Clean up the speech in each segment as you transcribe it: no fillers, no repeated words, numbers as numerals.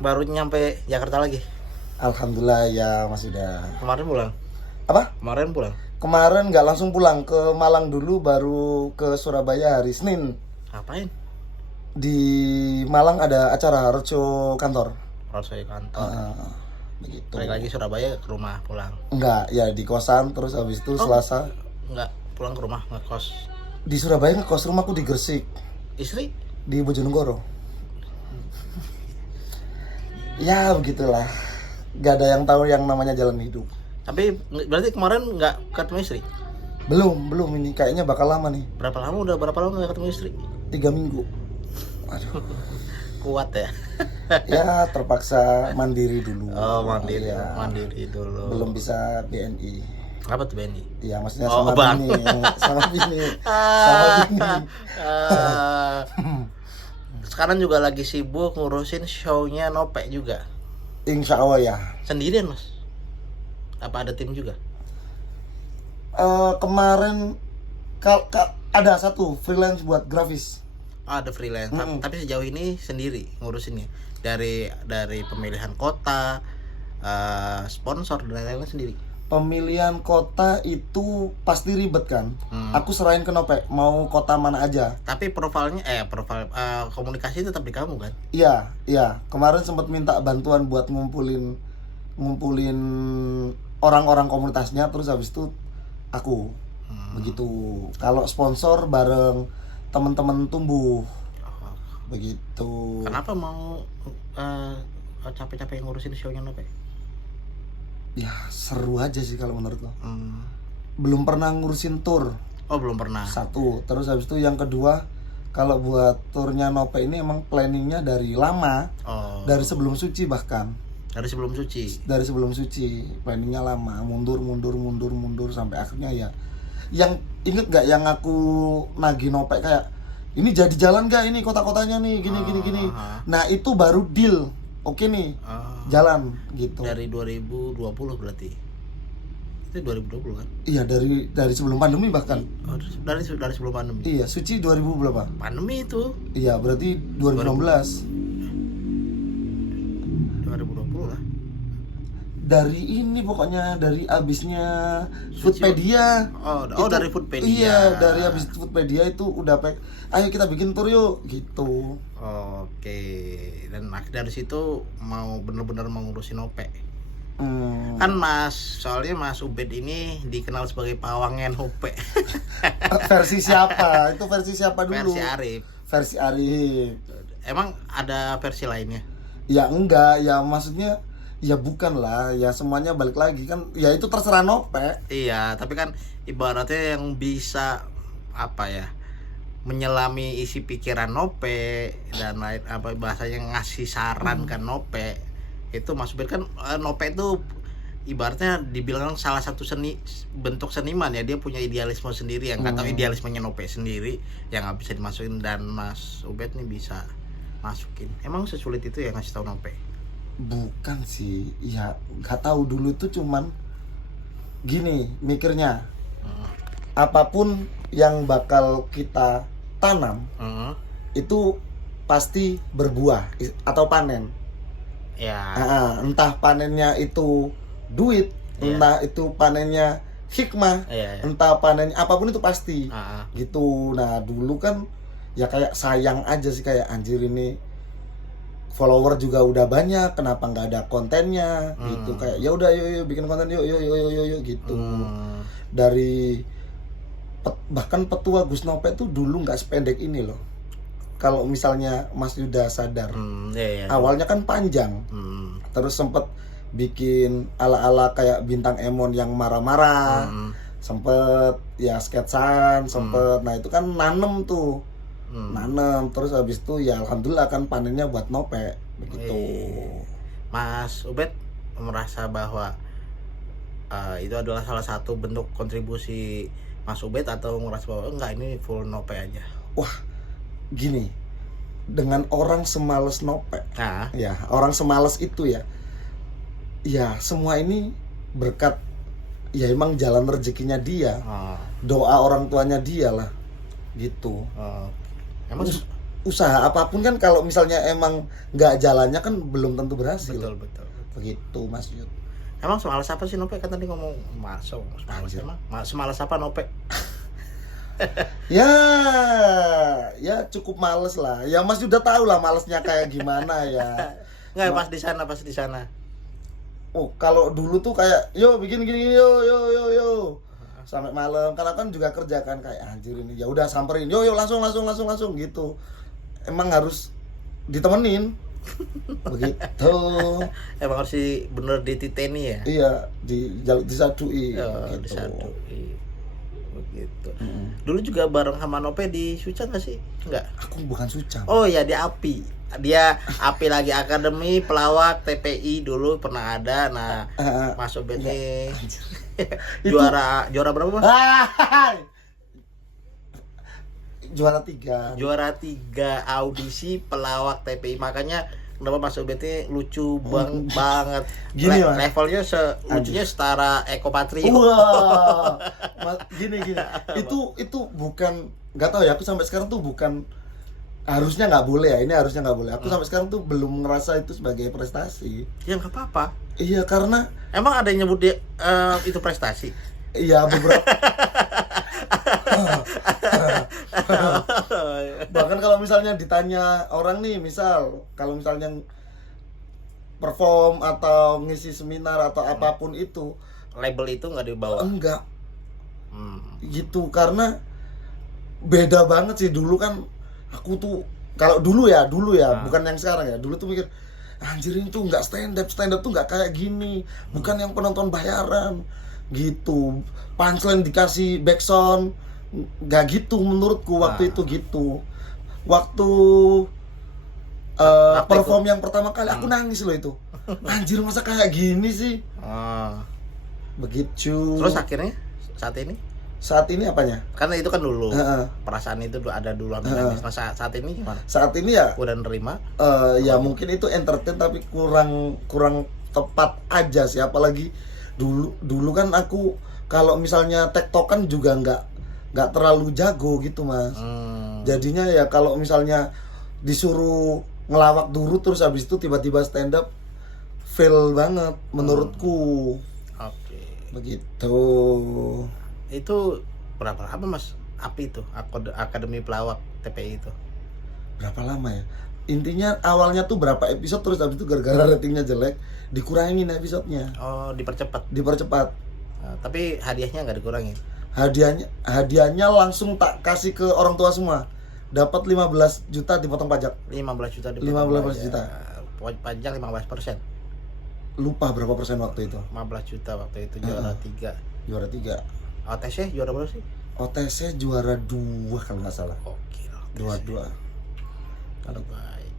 Baru nyampe Jakarta lagi. Alhamdulillah ya Mas udah. Kemarin pulang. Apa? Kemarin pulang. Kemarin nggak langsung pulang ke Malang dulu, baru ke Surabaya hari Senin. Ngapain? Di Malang ada acara roadshow kantor. Roadshow kantor. Begitu. Balik lagi Surabaya ke rumah pulang. Enggak, ya di kosan, terus habis itu Selasa. Enggak, pulang ke rumah ngekos. Di Surabaya ngekos, rumahku di Gresik. Istri? Di Bojonegoro. Ya begitulah. Gak ada yang tahu yang namanya jalan hidup. Tapi berarti kemarin nggak ketemu istri? Belum ini kayaknya bakal lama nih. Berapa lama nggak ketemu istri? 3 minggu. Aduh. Kuat ya? Ya terpaksa mandiri dulu. Oh mandiri, ya. Mandiri dulu. Belum bisa BNI. Apa tuh BNI? Iya maksudnya Oh, sama bang. bini, sama bini, sama bini. Sekarang juga lagi sibuk ngurusin show-nya Nope juga. Insya Allah ya. Sendirian mas? Apa ada tim juga? Kemarin ada satu freelance buat grafis. Ada freelance, tapi sejauh ini sendiri ngurusinnya. Dari pemilihan kota, sponsor dan lain-lain sendiri. Pemilihan kota itu pasti ribet kan. Aku serahin ke Nope mau kota mana aja. Tapi profil komunikasi tetap di kamu kan? Iya. Kemarin sempat minta bantuan buat ngumpulin orang-orang komunitasnya, terus habis itu aku. Begitu. Kalau sponsor bareng teman-teman tumbuh. Begitu. Kenapa mau capek-capek ngurusin show-nya Nope? Ya seru aja sih kalau menurut lo. Belum pernah ngurusin tour. Oh belum pernah. Satu. Terus habis itu yang kedua, kalau buat turnya Nope ini emang planningnya dari lama. Dari sebelum suci bahkan. Dari sebelum suci Planningnya lama, mundur sampai akhirnya ya. Yang inget gak yang aku nagih Nope kayak ini jadi jalan gak ini kota-kotanya nih gini. Nah itu baru deal. Oke nih, jalan gitu. Dari 2020 berarti. Itu 2020 kan? Iya dari sebelum pandemi bahkan. Dari sebelum pandemi. Iya, suci 2000 berapa? Pandemi itu. Iya, berarti 2016. 2020 lah. Dari ini pokoknya dari abisnya Foodpedia. Dari Foodpedia. Iya, dari abis Foodpedia itu udah ayo kita bikin tour yuk gitu. Oke. Dan dari situ mau bener-bener ngurusin Nope. Kan soalnya Mas Ubed ini dikenal sebagai pawangnya Nope. Versi siapa? Itu versi siapa dulu? Versi Arif. Emang ada versi lainnya? Ya enggak, ya maksudnya ya bukan lah, ya semuanya balik lagi kan, ya itu terserah Nope. Iya, tapi kan ibaratnya yang bisa menyelami isi pikiran Nope dan lain bahasanya ngasih saran ke Nope itu Mas Ubed kan. Nope itu ibaratnya dibilang salah satu bentuk seniman ya, dia punya idealisme sendiri yang nggak tahu idealismenya Nope sendiri yang nggak bisa dimasukin, dan Mas Ubed nih bisa masukin. Emang sesulit itu ya ngasih tahu Nope? Bukan sih, ya nggak tahu dulu tuh cuman gini mikirnya, apapun yang bakal kita tanam itu pasti berbuah atau panen. Ya. Entah panennya itu duit, entah itu panennya hikmah, entah panennya apapun itu pasti. Gitu. Nah dulu kan ya kayak sayang aja sih, kayak anjir ini follower juga udah banyak, kenapa nggak ada kontennya gitu. Kayak ya udah yuk bikin konten yuk gitu. Dari bahkan petua Gus Nope tuh dulu nggak sependek ini loh. Kalau misalnya Mas Yuda sadar, awalnya kan panjang, terus sempet bikin ala-ala kayak bintang Emon yang marah-marah, sempet ya sketsan, sempet, nah itu kan nanem tuh. Nanem, terus habis itu ya alhamdulillah kan panennya buat Nope begitu. Mas Ubed merasa bahwa itu adalah salah satu bentuk kontribusi Mas Ubed, atau merasa bahwa enggak, ini full Nope aja? Wah gini, dengan orang semales Nope, ya orang semales itu ya semua ini berkat ya emang jalan rezekinya dia, doa orang tuanya dia lah. gitu. Emang usaha apapun kan kalau misalnya emang nggak jalannya kan belum tentu berhasil. Betul. Begitu Mas Yud. Emang semalas apa sih Nope? Kan tadi ngomong semalas emang. Semalas apa Nope? ya cukup males lah. Ya Mas udah tahu lah malesnya kayak gimana ya. Nggak, pas di sana. Oh, kalau dulu tuh kayak yo bikin gini yo. Sampai malam karena kan juga kerja kan kayak anjir ini. Ya udah samperin. Yo langsung gitu. Emang harus ditemenin. Begitu. Emang harus bener dititeni ya? Iya, disadui. Gitu. Disadui. Begitu. Dulu juga bareng sama Nope di Sucan nggak sih? Enggak. Aku bukan Sucan. Oh ya, di API. Dia API lagi Akademi Pelawak TPI dulu pernah ada. Nah, masuk BT. juara berapa, Mas? Juara 3 audisi pelawak TPI. Makanya kenapa masuk BT lucu banget. Gini, levelnya lucunya setara Eko Patrio. Wah. Gini. Itu bukan, nggak tahu ya, aku sampai sekarang tuh bukan, harusnya nggak boleh ya. Ini harusnya nggak boleh. Aku sampai sekarang tuh belum ngerasa itu sebagai prestasi. Ya nggak apa-apa. Iya, karena emang ada yang nyebut dia itu prestasi. Iya, beberapa. Bahkan kalau misalnya ditanya orang nih, misal kalau misalnya perform atau ngisi seminar atau apapun itu, label itu nggak dibawa. Enggak. Gitu, karena beda banget sih. Dulu kan aku tuh, kalau dulu ya, bukan yang sekarang ya. Dulu tuh mikir, anjir ini tuh nggak stand up tuh nggak kayak gini, bukan yang penonton bayaran gitu. Punchline dikasih backsound, nggak gitu menurutku waktu itu gitu. Waktu perform yang pertama kali aku nangis loh itu. Anjir, masa kayak gini sih? Begitu. Terus akhirnya saat ini apanya? Karena itu kan dulu perasaan itu ada dulu nangis. Nah, saat ini gimana? Saat ini ya udah nerima. Ya mungkin itu entertain tapi kurang tepat aja sih. Apalagi dulu kan aku kalau misalnya tektokan juga nggak terlalu jago gitu Mas. Jadinya ya kalau misalnya disuruh ngelawak dulu terus habis itu tiba-tiba stand up, fail banget menurutku. Oke. Begitu. Itu berapa lama Mas API itu, Akademi Pelawak TPI itu? Berapa lama ya? Intinya awalnya tuh berapa episode, terus habis itu gara-gara ratingnya jelek dikurangin episodenya. Oh, dipercepat. Tapi hadiahnya nggak dikurangin. Hadiahnya langsung tak kasih ke orang tua semua. Dapat 15 juta dipotong pajak. 15 juta dipotong 15 juta. Pajak 15%. Lupa berapa persen waktu itu. 15 juta waktu itu, juara 3. Juara 3. OTC juara berapa sih? OTC juara 2 kalau nggak salah. Oke. 2. Kalau baik.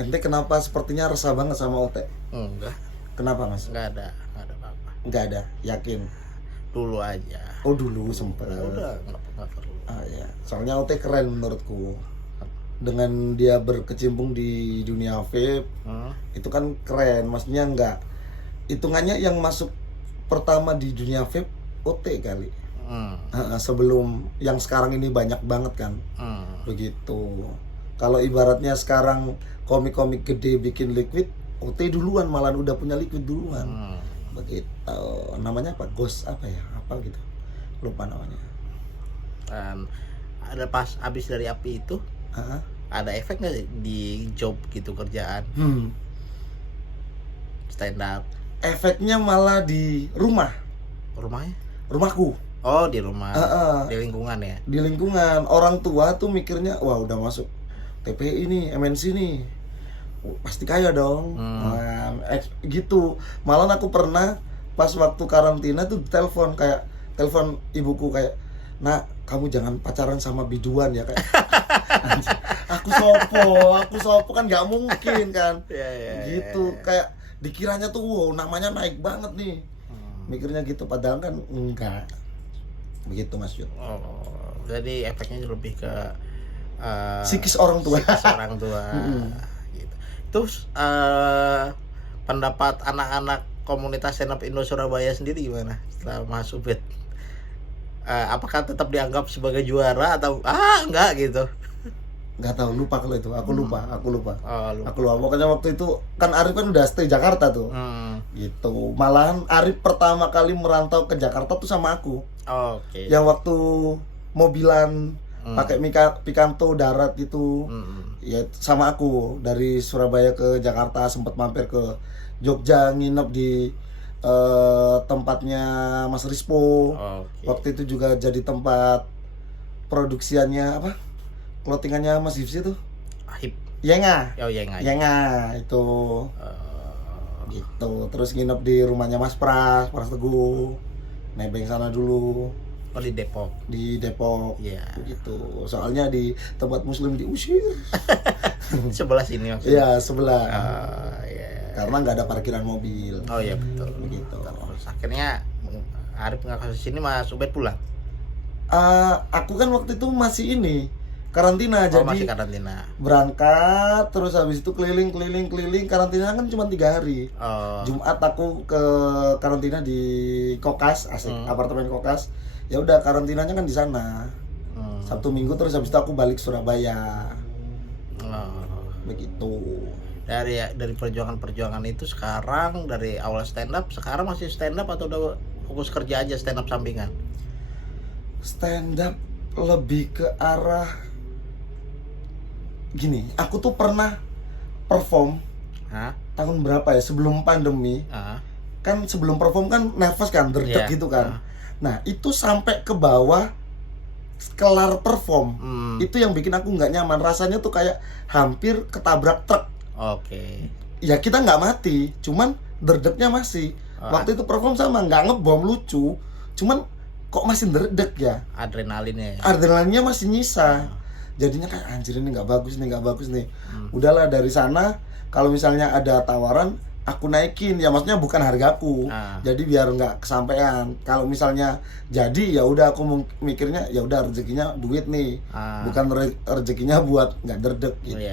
Ente kenapa sepertinya resah banget sama OT? Enggak. Kenapa Mas? Enggak ada apa-apa. Enggak ada, yakin? Dulu aja. Oh dulu sempet. Udah nggak perlu. Ya. Soalnya OT keren menurutku. Dengan dia berkecimpung di dunia vape, itu kan keren. Maksudnya enggak, hitungannya yang masuk pertama di dunia vape OT kali. Sebelum yang sekarang ini banyak banget kan. Begitu. Kalau ibaratnya sekarang komik-komik gede bikin liquid, OT duluan, malah udah punya liquid duluan. Begitu. Namanya apa? Ghost apa ya? Apa gitu. Lupa namanya. Ada pas abis dari API itu, ada efek nggak di job gitu, kerjaan? Stand up. Efeknya malah di rumah. Rumahnya? Rumahku. Oh, di rumah. Di lingkungan ya? Di lingkungan. Orang tua tuh mikirnya, wah udah masuk TPI nih, MNC nih, pasti kaya dong. Nah, gitu. Malah aku pernah pas waktu karantina tuh telepon ibuku kayak, "Nak, kamu jangan pacaran sama biduan ya," kayak. Aku sopo kan nggak mungkin kan. Gitu. Kayak dikiranya tuh wow, namanya naik banget nih. Mikirnya gitu, padahal kan enggak. Begitu Mas Yud. Oh, jadi efeknya lebih ke psikis orang tua. Gitu. Terus pendapat anak-anak komunitas stand up Indo Surabaya sendiri gimana setelah masuk BET? apakah tetap dianggap sebagai juara atau enggak gitu? Nggak tahu, lupa kalau itu, aku lupa. Oh, lupa. Aku lupa. Pokoknya waktu itu kan Arif kan udah stay Jakarta tuh. Gitu. Malahan Arif pertama kali merantau ke Jakarta tuh sama aku. Oke. Yang waktu mobilan pakai Picanto darat itu, ya sama aku dari Surabaya ke Jakarta, sempat mampir ke Jogja, nginep di tempatnya Mas Rispo. Waktu itu juga jadi tempat produksiannya apa? Clothingannya Mas Hifsi tuh. Yenga. Yenga itu. Gitu. Terus nginep di rumahnya Mas Pras Teguh. Nebeng sana dulu. Oh, di Depok. Di Depok. Iya. Gitu. Soalnya di tempat muslim diusir. Sebelah sini maksudnya. Iya, sebelah. Iya. Karena nggak ada parkiran mobil. Oh iya betul. Begitu. Terus akhirnya Arif nggak ke sini, Mas Ubed pulang. Aku kan waktu itu masih karantina, jadi masih karantina. Berangkat terus habis itu keliling karantina kan cuma 3 hari. Jumat aku ke karantina di Kokas, apartemen Kokas. Ya udah karantinanya kan di sana. Sabtu Minggu terus habis itu aku balik Surabaya. Begitu. Dari perjuangan itu sekarang, dari awal stand up, sekarang masih stand up atau udah fokus kerja aja stand up sampingan? Stand up lebih ke arah gini, aku tuh pernah perform tahun berapa ya, sebelum pandemi. Kan sebelum perform kan nervous kan, derdek gitu kan. Nah itu sampai ke bawah kelar perform, itu yang bikin aku nggak nyaman. Rasanya tuh kayak hampir ketabrak truk. Ya kita nggak mati, cuman derdeknya masih. Waktu itu perform sama, nggak ngebom, lucu, cuman kok masih derdek ya. Adrenalinnya masih nyisa. Jadinya kayak anjir, ini nggak bagus nih. Udahlah, dari sana kalau misalnya ada tawaran aku naikin, ya maksudnya bukan hargaku. Jadi biar nggak kesampean. Kalau misalnya jadi ya udah, aku mikirnya ya udah rezekinya duit nih, bukan rezekinya buat nggak derdek gitu.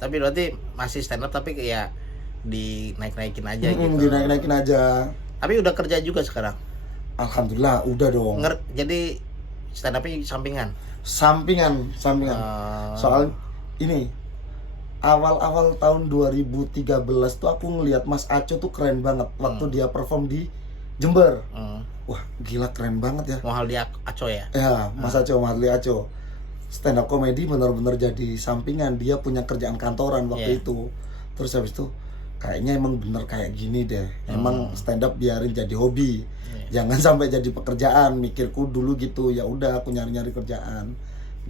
Tapi berarti masih stand up tapi kayak dinaik-naikin aja gitu. Dinaik-naikin aja. Tapi udah kerja juga sekarang? Alhamdulillah udah dong. Jadi stand up-nya sampingan. Soal ini awal-awal tahun 2013 tuh aku ngelihat Mas Aco tuh keren banget waktu dia perform di Jember. Wah, gila keren banget ya. Mahaldi Aco ya? Ya, Mas Aco, Mahaldi Aco. Stand up comedy benar-benar jadi sampingan. Dia punya kerjaan kantoran waktu itu. Terus habis itu kayaknya emang bener kayak gini deh. Emang stand up biarin jadi hobi. Jangan sampai jadi pekerjaan. Mikirku dulu gitu. Ya udah, aku nyari-nyari kerjaan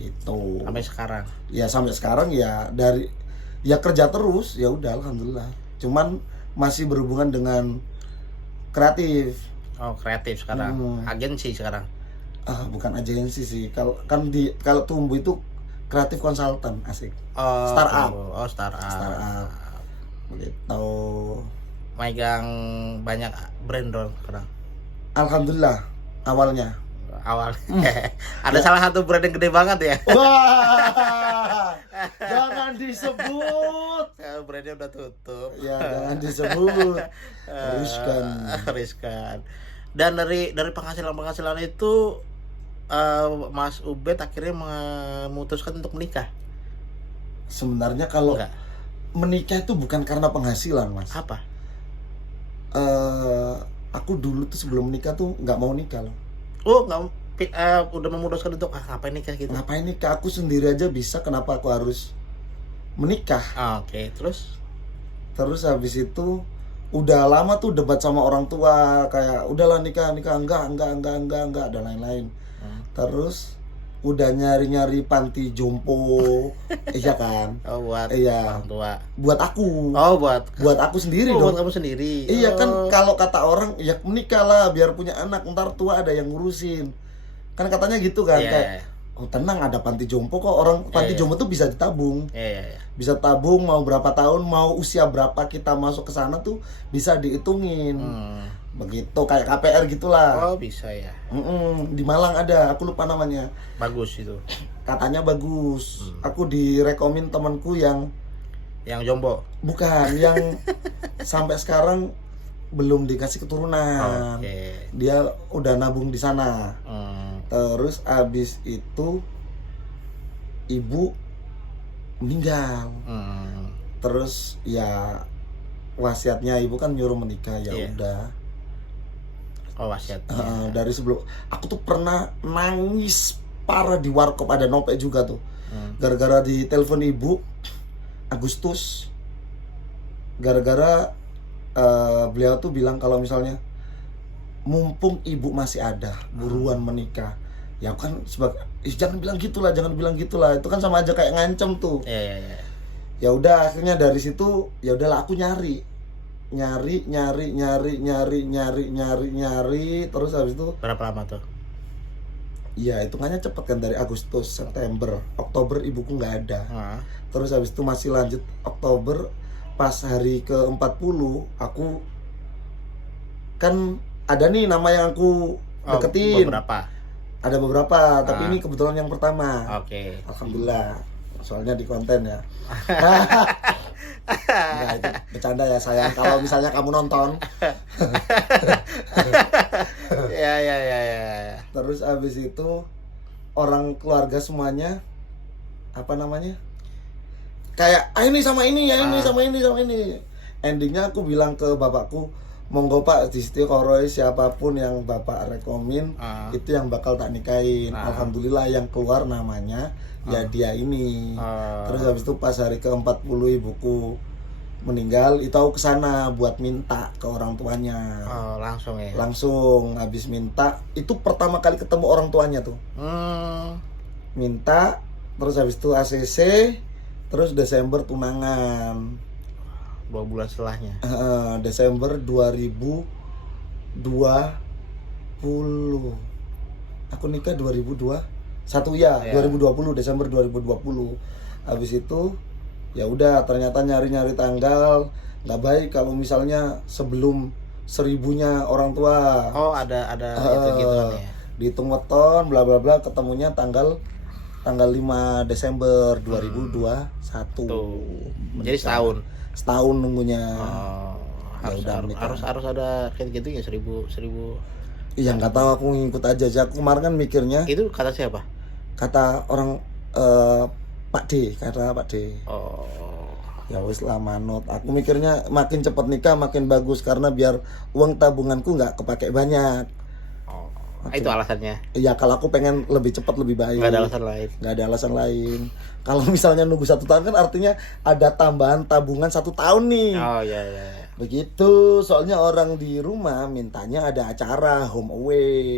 gitu. Sampai sekarang. Ya sampai sekarang ya kerja terus. Ya udah, alhamdulillah. Cuman masih berhubungan dengan kreatif. Kreatif sekarang. Agensi sekarang. Bukan agensi sih. Kalau Tumbuh itu kreatif konsultan, asik. Startup. Startup. Begitu. Megang banyak brand dong sekarang. Alhamdulillah awalnya. Ada salah satu brand yang gede banget ya. Wah, jangan disebut. Brandnya udah tutup. Ya jangan disebut. Riskan. Dan dari penghasilan itu Mas Ubed akhirnya memutuskan untuk menikah. Sebenarnya kalau menikah itu bukan karena penghasilan, Mas. Apa? Aku dulu tuh sebelum menikah tuh nggak mau nikah loh. Udah memutuskan untuk ngapain nikah gitu? Ngapain nikah? Aku sendiri aja bisa, kenapa aku harus menikah? Terus habis itu udah lama tuh debat sama orang tua, kayak udahlah nikah enggak dan lain-lain. Terus udah nyari-nyari panti jompo. Iya kan? Buat orang tua. Buat aku. Buat aku sendiri dong. Buat kamu sendiri. Iya kan, kalau kata orang ya menikah lah biar punya anak, ntar tua ada yang ngurusin. Kan katanya gitu kan, kayak tenang, ada panti jompo kok. Orang panti jompo tuh bisa ditabung. Bisa tabung, mau berapa tahun, mau usia berapa kita masuk ke sana tuh bisa dihitungin. Begitu, kayak KPR gitulah. Bisa ya. Di Malang ada, aku lupa namanya. Bagus itu. Katanya bagus. Aku direkomin temanku yang jombo. Bukan, yang sampai sekarang belum dikasih keturunan. Dia udah nabung di sana. Terus abis itu ibu meninggal. Terus ya wasiatnya ibu kan nyuruh menikah, ya udah. Wasiatnya. Dari sebelum aku tuh pernah nangis parah di warkop, ada Nope juga tuh. Gara-gara di telepon ibu Agustus. Gara-gara beliau tuh bilang kalau misalnya mumpung ibu masih ada, buruan menikah. Ya kan jangan bilang gitulah, itu kan sama aja kayak ngancem tuh. Ya udah, akhirnya dari situ ya udahlah aku nyari terus habis itu berapa lama tuh? Ya hitungannya cepet kan, dari Agustus, September, Oktober ibuku nggak ada. Terus habis itu masih lanjut Oktober, pas hari ke-40 aku kan ada nih nama yang aku deketin. Ada beberapa, tapi ini kebetulan yang pertama. Alhamdulillah. Soalnya di konten ya. Enggak, itu bercanda ya sayang, kalau misalnya kamu nonton. Ya. Terus abis itu orang keluarga semuanya apa namanya? Kayak ini sama ini ya, ini sama ini. Endingnya aku bilang ke bapakku, monggo Pak, di Istiqoroh siapapun yang Bapak rekomen itu yang bakal tak nikahin. Alhamdulillah yang keluar namanya ya dia ini. Terus habis itu pas hari ke-40 ibuku meninggal, itu aku kesana buat minta ke orang tuanya. Langsung ya? Langsung, habis minta, itu pertama kali ketemu orang tuanya tuh. Minta, terus habis itu ACC, terus Desember tunangan. 2 bulan setelahnya. Desember 2020. Aku nikah 2021 ya, 2020, Desember 2020. Habis itu ya udah, ternyata nyari-nyari tanggal nggak baik kalau misalnya sebelum 1000-nya orang tua. Ada itu gitu kan ya. Dihitung weton bla bla bla, ketemunya tanggal 5 Desember 2021. Jadi setahun nunggunya. Harus ada kayak gitu ya, 1000. Iya nggak tahu, aku ngikut aja. Aku kemarin kan mikirnya. Itu kata siapa? Kata orang Pak D. Ya wis lah manut. Aku mikirnya makin cepat nikah makin bagus, karena biar uang tabunganku nggak kepake banyak. Itu alasannya. Iya, kalau aku pengen lebih cepat lebih baik. Nggak ada alasan lain. Kalau misalnya nunggu 1 tahun kan artinya ada tambahan tabungan 1 tahun nih. Iya. Begitu, soalnya orang di rumah mintanya ada acara home away.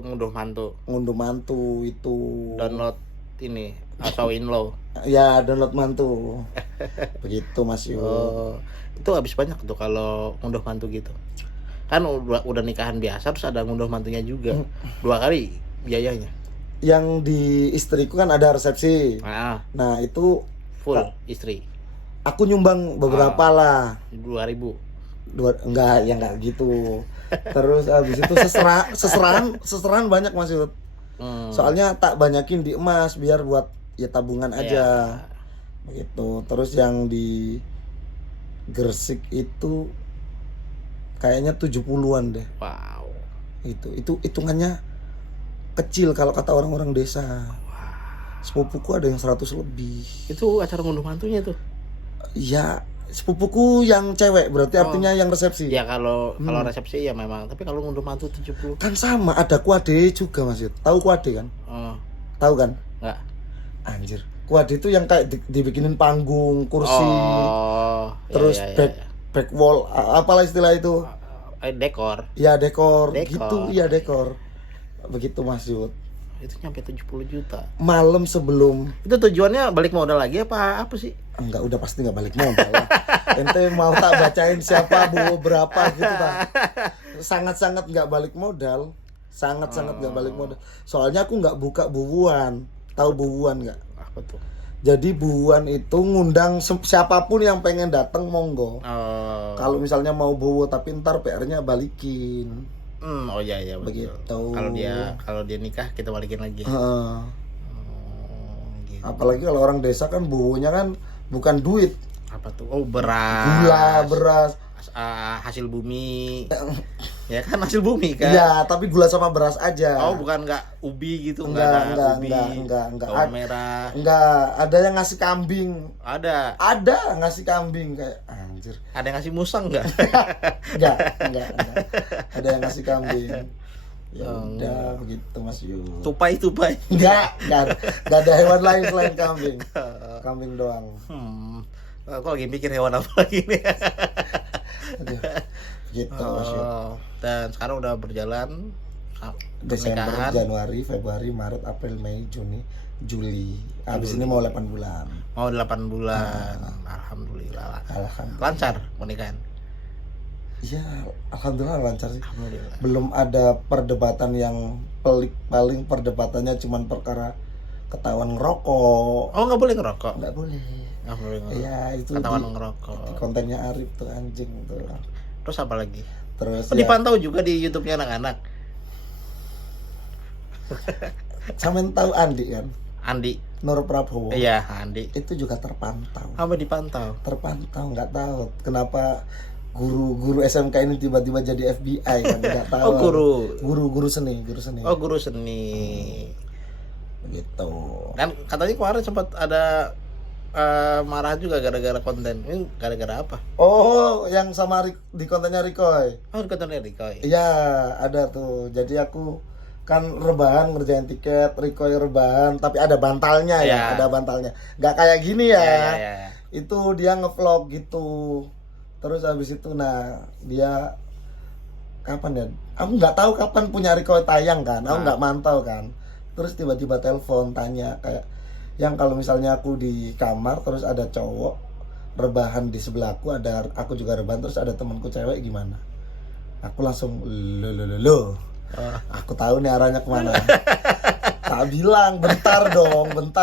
Ngunduh mantu itu. Download ini atau inlo. Ya, download mantu. Begitu Mas Yu. Itu habis banyak tuh kalau ngunduh mantu gitu. Kan udah nikahan biasa terus ada ngunduh mantunya juga. 2 kali biayanya. Yang di istriku kan ada resepsi. Nah, itu full istri. Aku nyumbang beberapa lah. 2.000. Enggak gitu. Terus habis itu seserahan banyak Mas Yud. Soalnya tak banyakin di emas biar buat ya tabungan aja. Begitu. Terus yang di Gresik itu kayaknya 70-an deh. Wow. Itu hitungannya kecil kalau kata orang-orang desa. Sepupuku ada yang 100 lebih. Itu acara ngunduh mantunya tuh. Ya, sepupuku yang cewek, berarti artinya yang resepsi. Ya kalau resepsi ya memang, tapi kalau ngunduh mantu 70. Kan sama, ada kuade juga Mas. Tahu kuade kan? Tahu kan? Enggak. Anjir. Kuade itu yang kayak dibikinin panggung, kursi. Terus back wall, apalah istilah itu? Dekor. Ya, dekor. Gitu, iya dekor. Begitu Mas Yud. Itu nyampe 70 juta. Malam sebelum. Itu tujuannya balik modal lagi apa sih? Enggak, udah pasti enggak balik modal lah. Ente mau tak bacain siapa berapa gitu Bang. Sangat-sangat enggak balik modal. Sangat-sangat enggak balik modal. Soalnya aku enggak buka bubuan. Tahu bubuan enggak? Apa tuh? Jadi bubuan itu ngundang siapapun yang pengen datang monggo. Kalau misalnya mau bubu tapi ntar PR-nya balikin. Iya begitu. Kalau dia nikah kita balikin lagi. Gitu. Apalagi kalau orang desa kan bubunya kan bukan duit. Apa tuh? Beras. Gula, beras. hasil bumi. Ya kan hasil bumi kan. Iya, tapi gula sama beras aja. Oh, bukan enggak ubi gitu, enggak ubi. Enggak. Bawang merah. Enggak, ada yang ngasih kambing. Ada Ngasih kambing kayak anjir. Ada yang ngasih musang enggak? enggak. Ada yang ngasih kambing. Ya udah begitu Mas Yu. Tupai. Enggak ada hewan lain selain kambing. Kambing doang. Aku lagi mikir hewan apa lagi nih. Aduh, gitu Mas Yu. Dan sekarang udah berjalan Desember, pernikahan. Januari, Februari, Maret, April, Mei, Juni, Juli. Habis ini mau 8 bulan. Mau 8 bulan. Alhamdulillah. Lancar pernikahan. Iya, alhamdulillah lancar sih. Alhamdulillah. Belum ada perdebatan yang pelik, paling perdebatannya cuman perkara ketahuan ngerokok. Oh, nggak boleh ngerokok. Nggak boleh. Nggak boleh ngerokok. Iya, itu ketahuan di ngerokok. kontennya Arif tuh anjing tuh. Terus apa lagi? Terus Dipantau juga di YouTube-nya anak-anak. Sampean tahu Andi kan? Andi. Nur Prabowo. Iya, Andi. Itu juga terpantau. Apa dipantau? Terpantau, nggak tahu kenapa guru SMK ini tiba-tiba jadi FBI kan, nggak tahu. Oh, guru seni. Oh, guru seni. Gitu. Dan katanya kemarin sempat ada marah juga gara-gara konten. Ini gara-gara apa? Oh, yang sama di kontennya Rikoy. Oh, di kontennya Rikoy. Iya, ada tuh. Jadi aku kan rebahan ngerjain tiket, Rikoy rebahan, tapi ada bantalnya ya, ada bantalnya. Nggak kayak gini ya. Ya. Itu dia ngevlog gitu. Terus habis itu dia kapan ya? Aku nggak tahu kapan punya Rikoy tayang kan. Aku nggak mantau kan. Terus tiba-tiba telepon tanya kayak yang kalau misalnya aku di kamar terus ada cowok rebahan di sebelahku, ada aku juga rebahan terus ada temanku cewek gimana? Aku langsung lo. Aku tahu nih arahnya kemana. Tak bilang bentar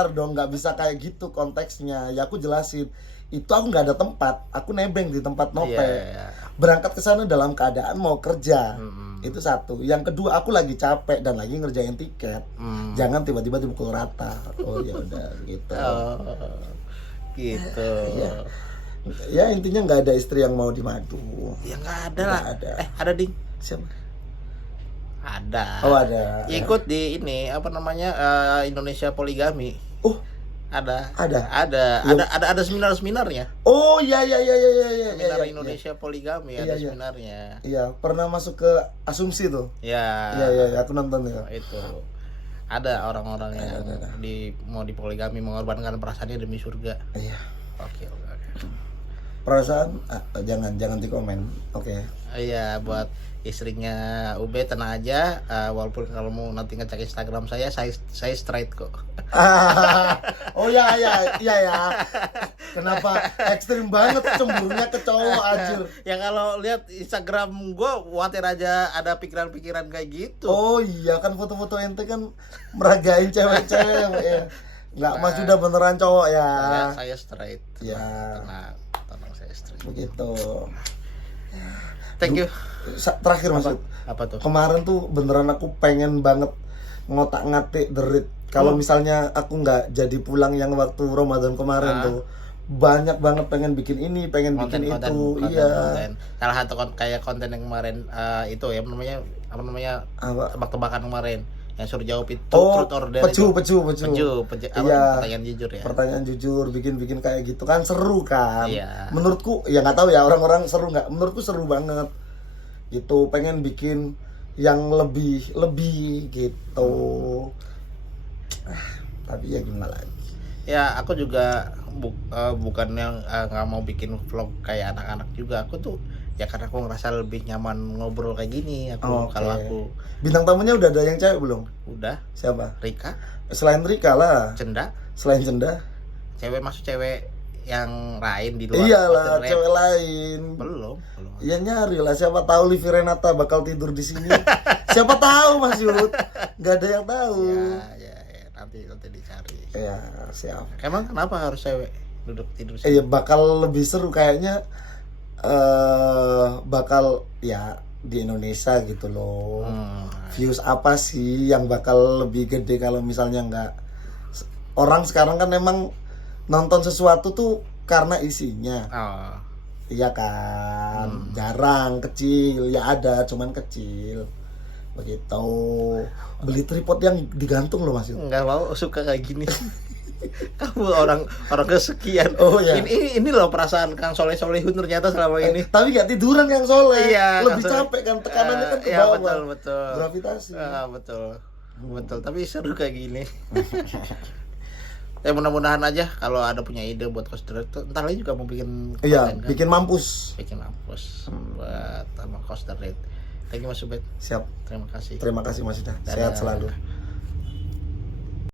dong, nggak bisa kayak gitu konteksnya. Ya aku jelasin. Itu aku nggak ada tempat, aku nebeng di tempat Nope. Berangkat ke sana dalam keadaan mau kerja. Itu satu. Yang kedua, aku lagi capek dan lagi ngerjain tiket. Jangan tiba-tiba dipukul rata. Oh ya udah gitu. Gitu. Ya intinya nggak ada istri yang mau dimadu. Ya nggak ada lah. Ada ding. Siapa? Ada. Oh ada. Ikut di ini apa namanya Indonesia Poligami. Oh. Ada seminar-seminarnya. Oh iya. Seminar Indonesia Poligami ada seminarnya. Iya, pernah masuk ke Asumsi tuh. Iya, aku nonton ya. Itu. Ada orang-orang yang mau dipoligami mengorbankan perasaannya demi surga. Iya. Oke. Perasaan jangan dikomen. Oke. Iya, buat istrinya Ube tenang aja, walaupun kalau mau nanti ngecek Instagram saya straight kok. Oh ya. Kenapa ekstrim banget cemburunya ke cowok anjir. Ya kalau lihat Instagram gua khawatir aja ada pikiran-pikiran kayak gitu. Oh iya, kan foto-foto ente kan meragain cewek-cewek ya. Enggak, Mas sudah beneran cowok ya. Saya straight. Ya. Tenang saya straight. Begitu. Thank you. Terakhir Mas. Apa tuh? Kemarin tuh beneran aku pengen banget ngotak-ngatik derit. Kalau misalnya aku nggak jadi pulang yang waktu Ramadan kemarin tuh, banyak banget pengen bikin ini, pengen bikin itu. Iya. Salah satu kayak konten yang kemarin itu ya apa namanya tebak-tebakan kemarin yang suruh jawab itu truth or dare. Peju. Iya. Pertanyaan jujur ya. Pertanyaan jujur, bikin kayak gitu kan seru kan. Iya. Menurutku ya nggak tahu ya orang-orang seru nggak. Menurutku seru banget. Gitu, pengen bikin yang lebih gitu. Tapi ya gimana lagi. Ya aku juga bukan yang nggak mau bikin vlog kayak anak-anak juga. Aku tuh ya karena aku ngerasa lebih nyaman ngobrol kayak gini aku. Kalau aku bintang tamunya udah ada yang cewek belum? Udah. Siapa? Rika. Selain Rika lah. Cenda. Selain Cenda. Cewek yang lain di luar. Iyalah, cewek lain. Belum. Ya nyari lah, siapa tahu Livi Renata bakal tidur di sini. Siapa tahu Mas Yud. Gak ada yang tahu. Ya, nanti dicari. Ya, siap. Emang kenapa harus cewek duduk tidur sini? Iya, bakal lebih seru kayaknya. Bakal ya di Indonesia gitu loh. Views apa sih yang bakal lebih gede kalau misalnya nggak, orang sekarang kan emang nonton sesuatu tuh karena isinya. iya kan. Jarang, kecil, ya ada, cuman kecil. Begitu. Beli tripod yang digantung loh Mas. Enggak mau, suka kayak gini. Kamu orang kesekian. Oh iya. Ini loh perasaan Kang Solehun ternyata selama ini. Tapi gak tiduran yang soleh. Iya, lebih capek kan, tekanannya kan ke iya, bawah. betul. Gravitasi. Betul. Tapi seru kayak gini. Ya mudah-mudahan aja kalau ada punya ide buat cost director, ntar lagi juga mau bikin iya, kan? bikin mampus buat sama cost director. Thank you Mas Ubed. Siap. Terima kasih Mas Ida. Dadah. Sehat selalu.